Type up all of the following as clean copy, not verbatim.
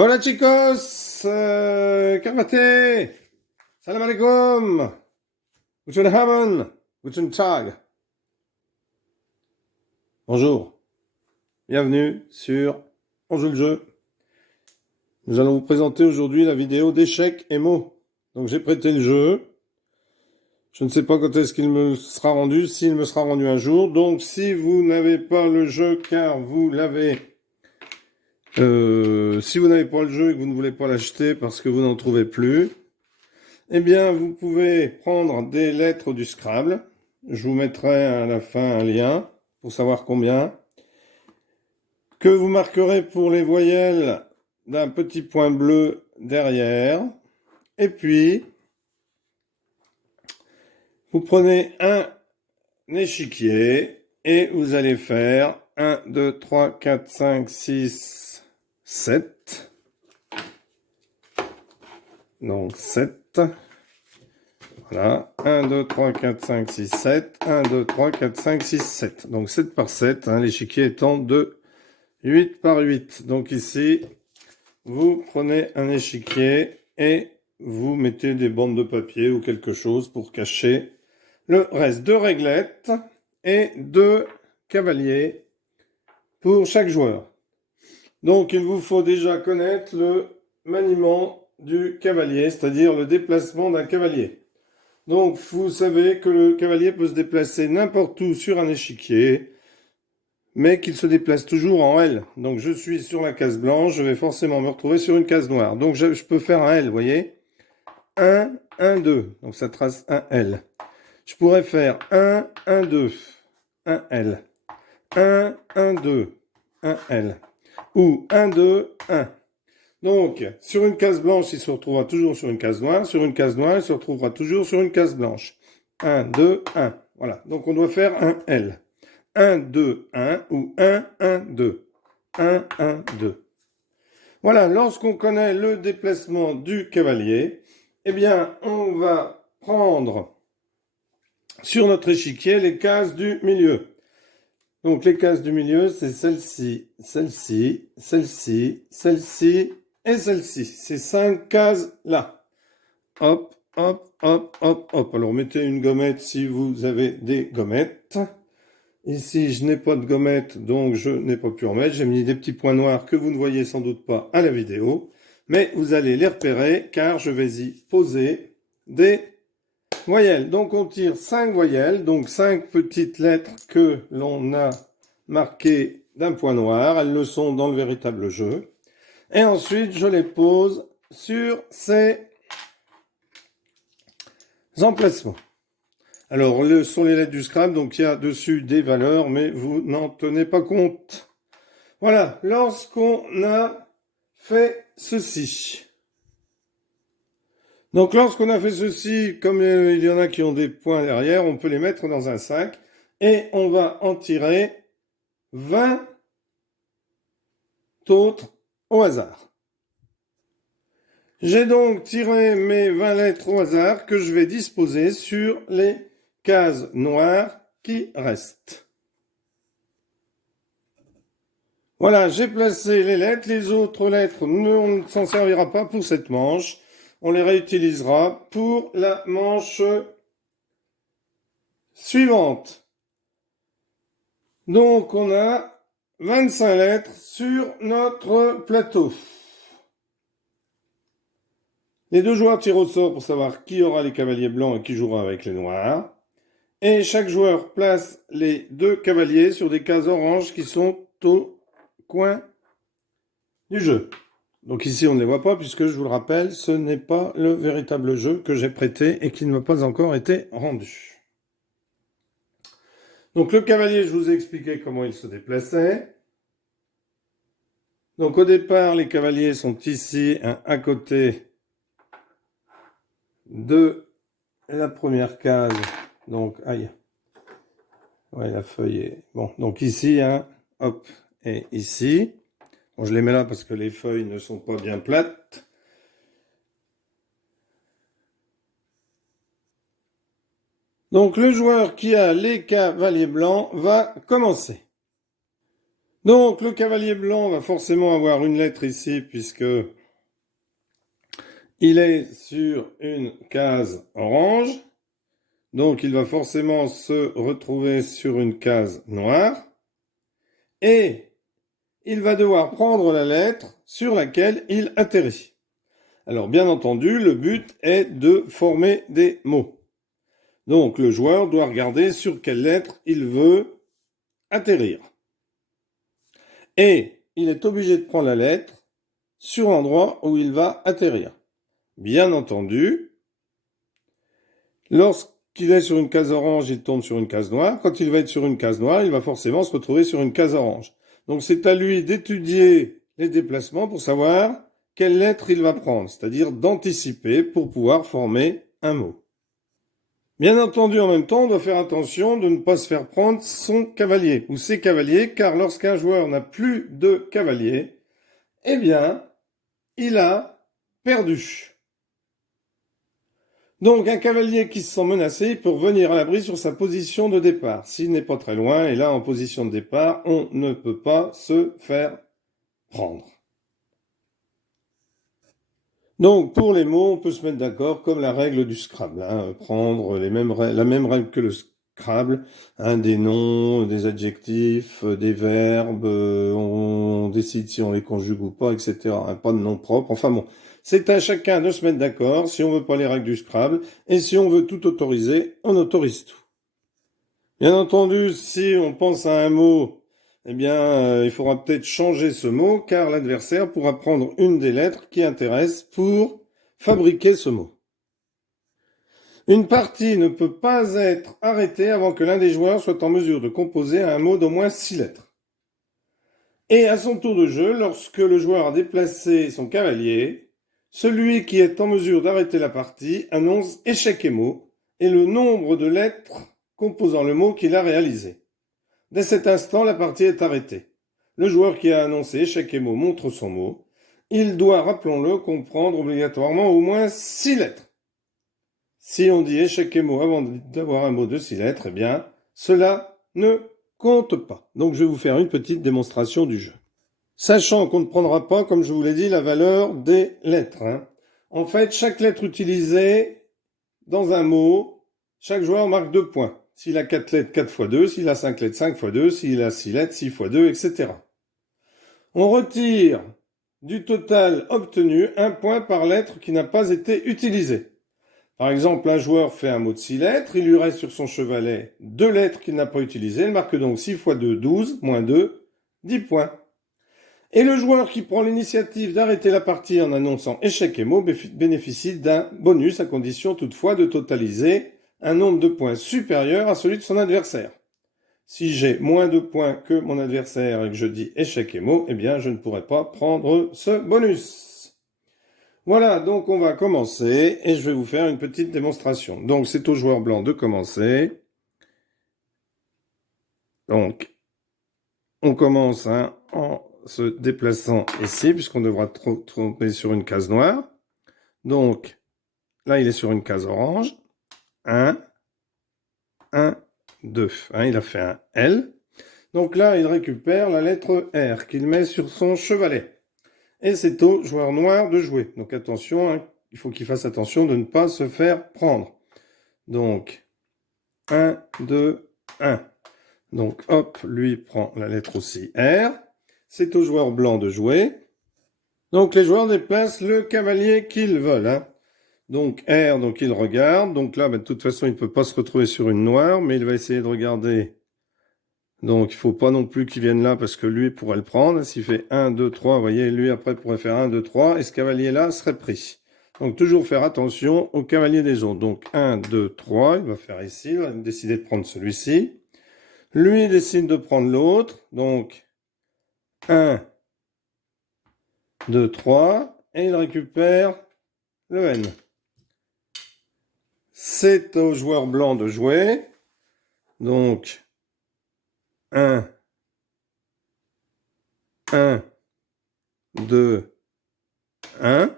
Hola chicos, karaté, salam alaikum, guten Abend, guten Tag. Bonjour, bienvenue sur On joue le jeu. Nous allons vous présenter aujourd'hui la vidéo d'échecs et mots. Donc j'ai prêté le jeu. Je ne sais pas quand est-ce qu'il me sera rendu, s'il me sera rendu un jour. Donc si vous n'avez pas le jeu car vous l'avez... si vous n'avez pas le jeu et que vous ne voulez pas l'acheter parce que vous n'en trouvez plus, eh bien, vous pouvez prendre des lettres du Scrabble. Je vous mettrai à la fin un lien pour savoir combien. Que vous marquerez pour les voyelles d'un petit point bleu derrière. Et puis, vous prenez un échiquier et vous allez faire 1, 2, 3, 4, 5, 6, 7. Donc 7. Voilà, 1, 2, 3, 4, 5, 6, 7, 1, 2, 3, 4, 5, 6, 7. Donc 7 par 7, l'échiquier étant de 8 par 8. Donc ici, vous prenez un échiquier et vous mettez des bandes de papier ou quelque chose pour cacher le reste. 2 réglettes et 2 cavaliers pour chaque joueur. Donc il vous faut déjà connaître le maniement du cavalier, c'est-à-dire le déplacement d'un cavalier. Donc, vous savez que le cavalier peut se déplacer n'importe où sur un échiquier, mais qu'il se déplace toujours en L. Donc, je suis sur la case blanche, je vais forcément me retrouver sur une case noire. Donc, je peux faire un L, vous voyez 1, 1, 2. Donc, ça trace un L. Je pourrais faire 1, 1, 2, 1 L. 1, 1, 2, 1 L. Ou 1, 2, 1. Donc, sur une case blanche, il se retrouvera toujours sur une case noire. Sur une case noire, il se retrouvera toujours sur une case blanche. 1, 2, 1. Voilà. Donc, on doit faire un L. 1, 2, 1 ou 1, 1, 2. 1, 1, 2. Voilà. Lorsqu'on connaît le déplacement du cavalier, eh bien, on va prendre sur notre échiquier les cases du milieu. Donc, les cases du milieu, c'est celle-ci, celle-ci, celle-ci, celle-ci, et celle-ci, ces 5 cases-là. Hop, hop, hop, hop, hop. Alors, mettez une gommette si vous avez des gommettes. Ici, je n'ai pas de gommette, donc je n'ai pas pu en mettre. J'ai mis des petits points noirs que vous ne voyez sans doute pas à la vidéo. Mais vous allez les repérer, car je vais y poser des voyelles. Donc, on tire 5 voyelles, donc 5 petites lettres que l'on a marquées d'un point noir. Elles le sont dans le véritable jeu. Et ensuite, je les pose sur ces emplacements. Alors, ce sont les lettres du Scrabble, donc il y a dessus des valeurs, mais vous n'en tenez pas compte. Voilà, lorsqu'on a fait ceci. Donc, lorsqu'on a fait ceci, comme il y en a qui ont des points derrière, on peut les mettre dans un sac et on va en tirer 20 autres au hasard. J'ai donc tiré mes 20 lettres au hasard que je vais disposer sur les cases noires qui restent. Voilà, j'ai placé les lettres. Les autres lettres, on ne s'en servira pas pour cette manche. On les réutilisera pour la manche suivante. Donc, on a 25 lettres sur notre plateau. Les deux joueurs tirent au sort pour savoir qui aura les cavaliers blancs et qui jouera avec les noirs. Et chaque joueur place les 2 cavaliers sur des cases oranges qui sont au coin du jeu. Donc ici, on ne les voit pas puisque, je vous le rappelle, ce n'est pas le véritable jeu que j'ai prêté et qui ne m'a pas encore été rendu. Donc le cavalier, je vous ai expliqué comment il se déplaçait. Donc au départ, les cavaliers sont ici, à côté de la première case. Donc, aïe. Ouais, la feuille est... Bon, donc ici, hop, et ici. Bon, je les mets là parce que les feuilles ne sont pas bien plates. Donc, le joueur qui a les cavaliers blancs va commencer. Donc, le cavalier blanc va forcément avoir une lettre ici, puisque il est sur une case orange. Donc, il va forcément se retrouver sur une case noire. Et il va devoir prendre la lettre sur laquelle il atterrit. Alors, bien entendu, le but est de former des mots. Donc, le joueur doit regarder sur quelle lettre il veut atterrir. Et il est obligé de prendre la lettre sur l'endroit où il va atterrir. Bien entendu, lorsqu'il est sur une case orange, il tombe sur une case noire. Quand il va être sur une case noire, il va forcément se retrouver sur une case orange. Donc c'est à lui d'étudier les déplacements pour savoir quelle lettre il va prendre, c'est-à-dire d'anticiper pour pouvoir former un mot. Bien entendu, en même temps, on doit faire attention de ne pas se faire prendre son cavalier ou ses cavaliers, car lorsqu'un joueur n'a plus de cavalier, eh bien, il a perdu. Donc, un cavalier qui se sent menacé peut revenir à l'abri sur sa position de départ. S'il n'est pas très loin, et là, en position de départ, on ne peut pas se faire prendre. Donc, pour les mots, on peut se mettre d'accord comme la règle du Scrabble, hein, prendre la même règle que le Scrabble, hein, des noms, des adjectifs, des verbes, on décide si on les conjugue ou pas, etc. Hein, pas de nom propre. Enfin bon, c'est à chacun de se mettre d'accord si on veut pas les règles du Scrabble, et si on veut tout autoriser, on autorise tout. Bien entendu, si on pense à un mot, eh bien, il faudra peut-être changer ce mot, car l'adversaire pourra prendre une des lettres qui intéresse pour fabriquer ce mot. Une partie ne peut pas être arrêtée avant que l'un des joueurs soit en mesure de composer un mot d'au moins 6 lettres. Et à son tour de jeu, lorsque le joueur a déplacé son cavalier, celui qui est en mesure d'arrêter la partie annonce échec et mot, et le nombre de lettres composant le mot qu'il a réalisé. Dès cet instant, la partie est arrêtée. Le joueur qui a annoncé échec et mot montre son mot. Il doit, rappelons-le, comprendre obligatoirement au moins 6 lettres. Si on dit échec et mot avant d'avoir un mot de 6 lettres, eh bien, cela ne compte pas. Donc, je vais vous faire une petite démonstration du jeu. Sachant qu'on ne prendra pas, comme je vous l'ai dit, la valeur des lettres. En fait, chaque lettre utilisée dans un mot, chaque joueur marque 2 points. S'il a 4 lettres, 4 fois 2. S'il a 5 lettres, 5 fois 2. S'il a 6 lettres, 6 fois 2, etc. On retire du total obtenu 1 point par lettre qui n'a pas été utilisée. Par exemple, un joueur fait un mot de 6 lettres, il lui reste sur son chevalet 2 lettres qu'il n'a pas utilisées, il marque donc 6 fois 2, 12, moins 2, 10 points. Et le joueur qui prend l'initiative d'arrêter la partie en annonçant échec et mot bénéficie d'un bonus à condition toutefois de totaliser un nombre de points supérieur à celui de son adversaire. Si j'ai moins de points que mon adversaire et que je dis échec et mot, eh bien je ne pourrai pas prendre ce bonus. Voilà, donc on va commencer et je vais vous faire une petite démonstration. Donc c'est au joueur blanc de commencer. Donc on commence en se déplaçant ici, puisqu'on devra tromper sur une case noire. Donc là, il est sur une case orange. 1, 1, 2. Il a fait un L. Donc là, il récupère la lettre R qu'il met sur son chevalet. Et c'est au joueur noir de jouer. Donc attention, il faut qu'il fasse attention de ne pas se faire prendre. Donc 1, 2, 1. Donc hop, lui prend la lettre aussi R. C'est au joueur blanc de jouer. Donc les joueurs déplacent le cavalier qu'ils veulent. Donc R, donc il regarde. Donc là, de toute façon, il ne peut pas se retrouver sur une noire, mais il va essayer de regarder. Donc il ne faut pas non plus qu'il vienne là parce que lui pourrait le prendre. S'il fait 1, 2, 3, vous voyez, lui après pourrait faire 1, 2, 3, et ce cavalier-là serait pris. Donc toujours faire attention au cavalier des autres. Donc 1, 2, 3, il va faire ici, il va décider de prendre celui-ci. Lui décide de prendre l'autre. Donc 1, 2, 3, et il récupère le N. C'est au joueur blanc de jouer. Donc 1, 1, 2, 1.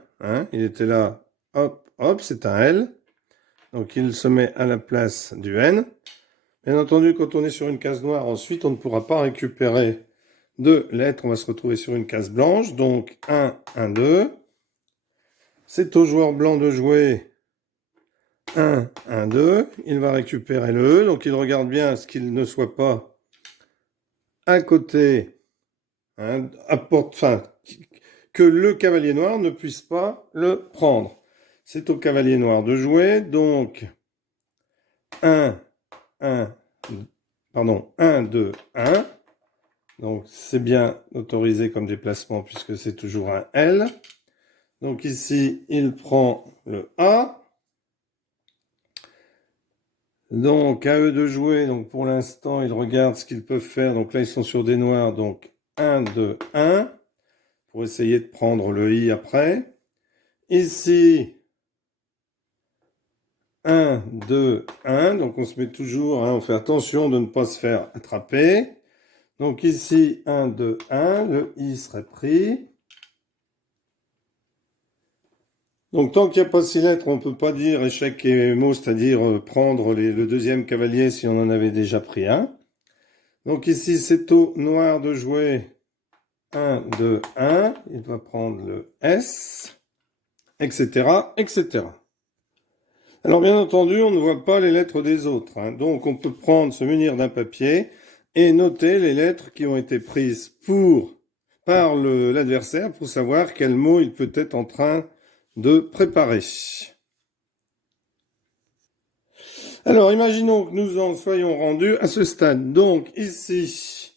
Il était là, hop, hop, c'est un L. Donc il se met à la place du N. Bien entendu, quand on est sur une case noire, ensuite, on ne pourra pas récupérer 2 lettres, on va se retrouver sur une case blanche. Donc 1, 1, 2. C'est au joueur blanc de jouer 1, 1, 2. Il va récupérer le E. Donc il regarde bien ce qu'il ne soit pas à côté, hein, que le cavalier noir ne puisse pas le prendre. C'est au cavalier noir de jouer. Donc 1, 1, pardon, 1, 2, 1. Donc c'est bien autorisé comme déplacement puisque c'est toujours un L. Donc ici, il prend le A. Donc à eux de jouer. Donc pour l'instant, ils regardent ce qu'ils peuvent faire. Donc là, ils sont sur des noirs. Donc 1, 2, 1. Pour essayer de prendre le I après. Ici, 1, 2, 1. Donc on se met toujours, hein, on fait attention de ne pas se faire attraper. Donc ici, 1, 2, 1. Le I serait pris. Donc tant qu'il n'y a pas 6 lettres, on ne peut pas dire échec et mot, c'est-à-dire prendre le deuxième cavalier si on en avait déjà pris un. Donc ici, c'est au noir de jouer 1, 2, 1. Il va prendre le S, etc., etc. Alors bien entendu, on ne voit pas les lettres des autres, hein. Donc on peut se munir d'un papier et noter les lettres qui ont été prises par l'adversaire pour savoir quel mot il peut être en train de préparer. Alors, imaginons que nous en soyons rendus à ce stade. Donc, ici,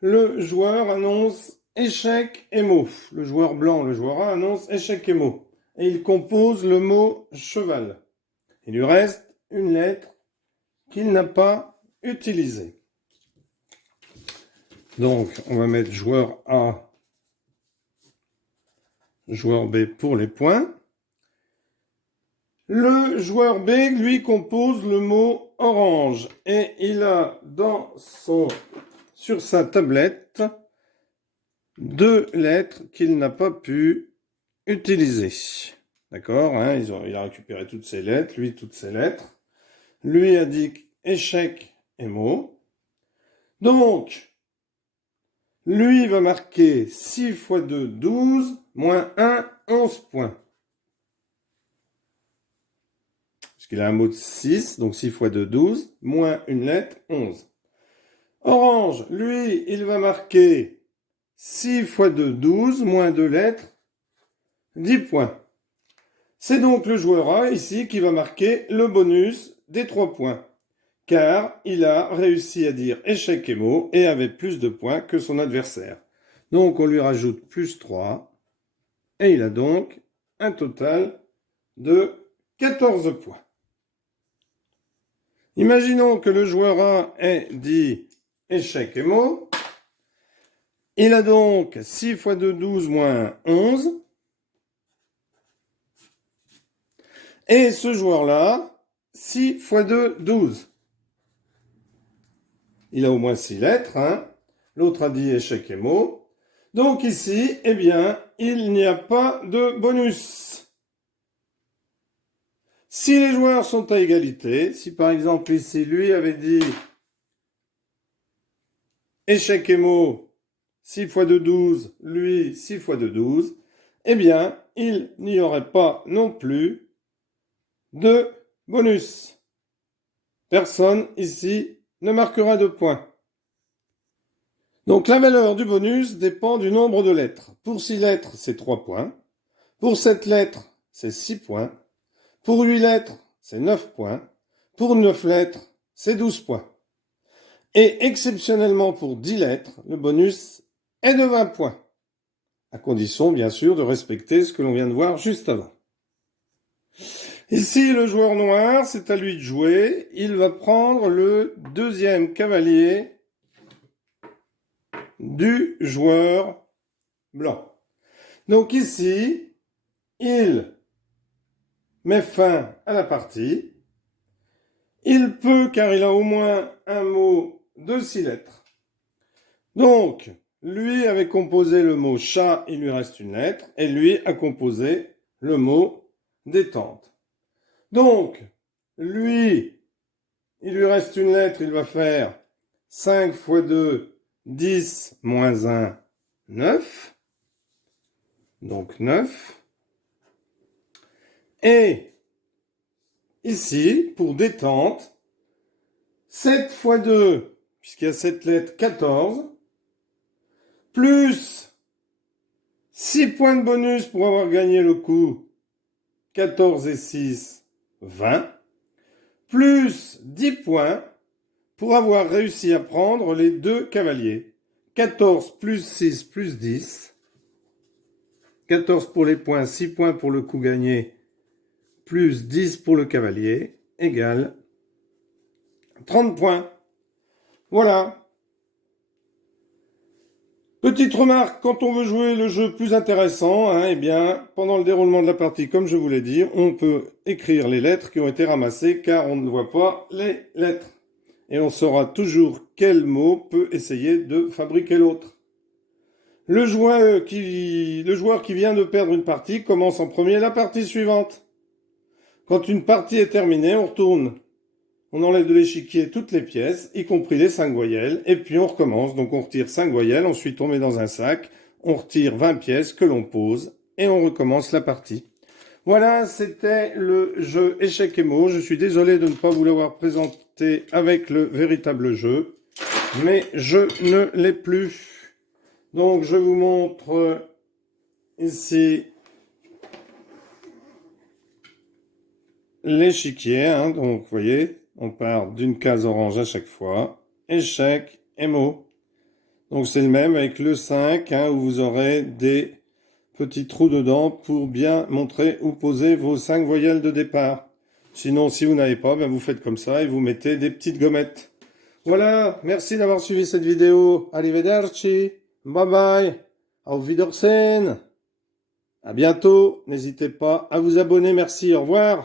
le joueur annonce échec et mot. Le joueur blanc, le joueur A, annonce échec et mot. Et il compose le mot cheval. Il lui reste une lettre qu'il n'a pas utilisée. Donc, on va mettre joueur A, joueur B pour les points. Le joueur B, lui, compose le mot orange et il a sur sa tablette 2 lettres qu'il n'a pas pu utiliser. D'accord, hein, il a récupéré toutes ses lettres, lui toutes ses lettres. Lui a dit échec et mot. Donc, lui va marquer 6 x 2, 12, moins 1, 11 points. Il a un mot de 6, donc 6 x 2, 12, moins une lettre, 11. Orange, lui, il va marquer 6 x 2, 12, moins 2 lettres, 10 points. C'est donc le joueur A, ici, qui va marquer le bonus des 3 points, car il a réussi à dire échec et mot et avait plus de points que son adversaire. Donc on lui rajoute plus 3, et il a donc un total de 14 points. Imaginons que le joueur A ait dit échec et mot. Il a donc 6 x 2, 12 moins 11. Et ce joueur-là, 6 x 2, 12. Il a au moins 6 lettres, hein. L'autre a dit échec et mot. Donc ici, eh bien, il n'y a pas de bonus. Si les joueurs sont à égalité, si par exemple ici, lui avait dit échec et mot, 6 x 2, 12, lui, 6 x 2, 12, eh bien, il n'y aurait pas non plus de bonus. Personne ici ne marquera de points. Donc la valeur du bonus dépend du nombre de lettres. Pour 6 lettres, c'est 3 points. Pour 7 lettres, c'est 6 points. Pour 8 lettres, c'est 9 points. Pour 9 lettres, c'est 12 points. Et exceptionnellement pour 10 lettres, le bonus est de 20 points. À condition, bien sûr, de respecter ce que l'on vient de voir juste avant. Ici, le joueur noir, c'est à lui de jouer. Il va prendre le deuxième cavalier du joueur blanc. Donc ici, il met fin à la partie. Il peut, car il a au moins un mot de 6 lettres. Donc, lui avait composé le mot chat, il lui reste une lettre, et lui a composé le mot détente. Donc, lui, il lui reste une lettre, il va faire 5 x 2, 10 moins 1, 9. Donc 9. Et ici, pour détente, 7 fois 2, puisqu'il y a 7 lettres, 14, plus 6 points de bonus pour avoir gagné le coup, 14 et 6, 20, plus 10 points pour avoir réussi à prendre les 2 cavaliers. 14 plus 6 plus 10. 14 pour les points, 6 points pour le coup gagné, plus 10 pour le cavalier, égale 30 points. Voilà. Petite remarque, quand on veut jouer le jeu plus intéressant, eh bien, pendant le déroulement de la partie, comme je vous l'ai dit, on peut écrire les lettres qui ont été ramassées, car on ne voit pas les lettres. Et on saura toujours quel mot peut essayer de fabriquer l'autre. Le joueur qui vient de perdre une partie commence en premier la partie suivante. Quand une partie est terminée, on retourne. On enlève de l'échiquier toutes les pièces, y compris les 5 voyelles, et puis on recommence. Donc on retire 5 voyelles, ensuite on met dans un sac, on retire 20 pièces que l'on pose, et on recommence la partie. Voilà, c'était le jeu Échecs et mots. Je suis désolé de ne pas vous l'avoir présenté avec le véritable jeu, mais je ne l'ai plus. Donc je vous montre ici l'échiquier. Donc vous voyez, on part d'une case orange à chaque fois. Échecs et mots. Donc c'est le même avec le 5, où vous aurez des petits trous dedans pour bien montrer où poser vos 5 voyelles de départ. Sinon, si vous n'avez pas, vous faites comme ça et vous mettez des petites gommettes. Voilà, merci d'avoir suivi cette vidéo. Arrivederci, bye bye, auf Wiedersehen. À bientôt, n'hésitez pas à vous abonner, merci, au revoir.